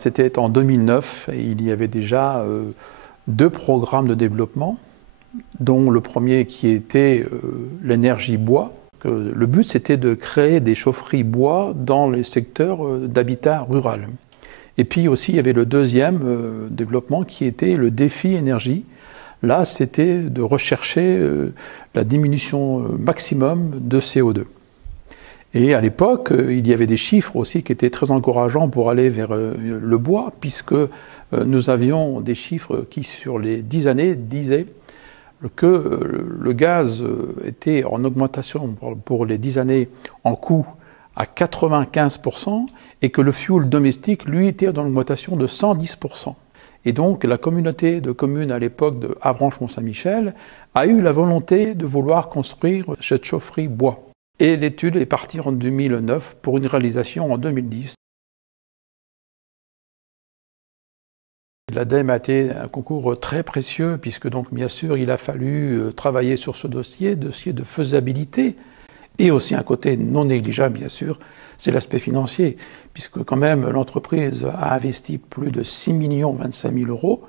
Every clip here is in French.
C'était en 2009 et il y avait déjà 2 programmes de développement, dont le premier qui était l'énergie bois. Le but, c'était de créer des chaufferies bois dans les secteurs d'habitat rural. Et puis aussi, il y avait le deuxième développement qui était le défi énergie. Là, c'était de rechercher la diminution maximum de CO2. Et à l'époque, il y avait des chiffres aussi qui étaient très encourageants pour aller vers le bois, puisque nous avions des chiffres qui, sur les 10 années, disaient que le gaz était en augmentation pour les 10 années en coût à 95% et que le fioul domestique, lui, était dans l'augmentation de 110%. Et donc, la communauté de communes à l'époque de Avranches-Mont-Saint-Michel a eu la volonté de vouloir construire cette chaufferie bois. Et l'étude est partie en 2009 pour une réalisation en 2010. L'ADEME a été un concours très précieux puisque donc bien sûr il a fallu travailler sur ce dossier de faisabilité et aussi un côté non négligeable bien sûr, c'est l'aspect financier puisque quand même l'entreprise a investi plus de 6 25 000 €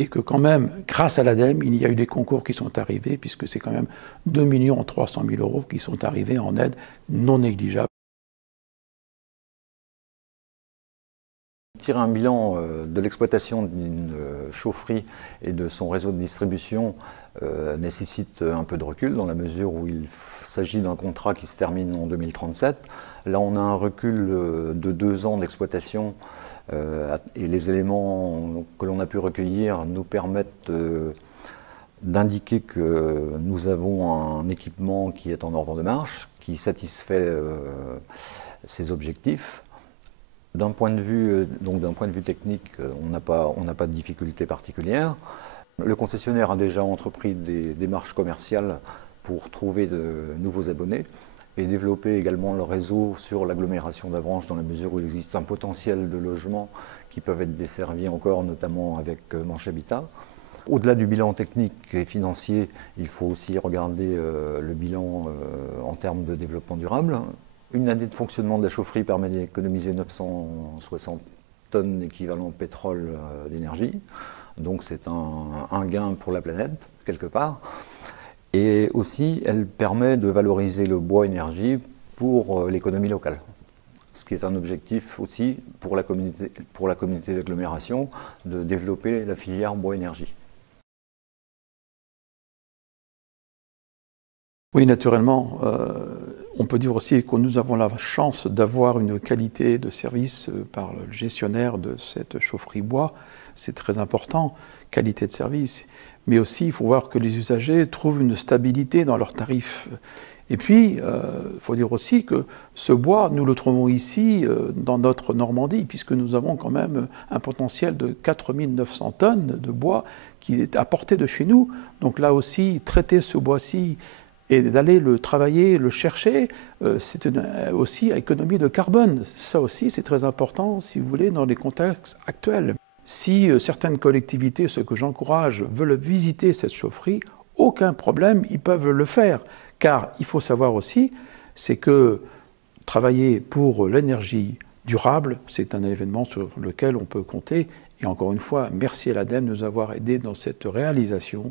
et que quand même grâce à l'ADEME il y a eu des concours qui sont arrivés puisque c'est quand même 2 300 000 € qui sont arrivés en aide non négligeable. Tirer un bilan de l'exploitation d'une chaufferie et de son réseau de distribution nécessite un peu de recul dans la mesure où il s'agit d'un contrat qui se termine en 2037. Là, on a un recul de 2 ans d'exploitation et les éléments que l'on a pu recueillir nous permettent d'indiquer que nous avons un équipement qui est en ordre de marche, qui satisfait ses objectifs. D'un point de vue technique, on n'a pas de difficultés particulières. Le concessionnaire a déjà entrepris des démarches commerciales pour trouver de nouveaux abonnés et développer également le réseau sur l'agglomération d'Avranches dans la mesure où il existe un potentiel de logements qui peuvent être desservis encore, notamment avec Manche Habitat. Au-delà du bilan technique et financier, il faut aussi regarder le bilan en termes de développement durable. Une année de fonctionnement de la chaufferie permet d'économiser 960 tonnes équivalent pétrole d'énergie. Donc c'est un gain pour la planète, quelque part. Et aussi, elle permet de valoriser le bois énergie pour l'économie locale. Ce qui est un objectif aussi pour la communauté d'agglomération, de développer la filière bois énergie. Oui, naturellement. On peut dire aussi que nous avons la chance d'avoir une qualité de service par le gestionnaire de cette chaufferie bois. C'est très important, qualité de service. Mais aussi, il faut voir que les usagers trouvent une stabilité dans leurs tarifs. Et puis, il faut dire aussi que ce bois, nous le trouvons ici, dans notre Normandie, puisque nous avons quand même un potentiel de 4 900 tonnes de bois qui est apporté de chez nous. Donc là aussi, traiter ce bois-ci et d'aller le travailler, le chercher, c'est aussi économie de carbone. Ça aussi, c'est très important, si vous voulez, dans les contextes actuels. Si certaines collectivités, ce que j'encourage, veulent visiter cette chaufferie, aucun problème, ils peuvent le faire. Car il faut savoir aussi, c'est que travailler pour l'énergie durable, c'est un événement sur lequel on peut compter. Et encore une fois, merci à l'ADEME de nous avoir aidés dans cette réalisation.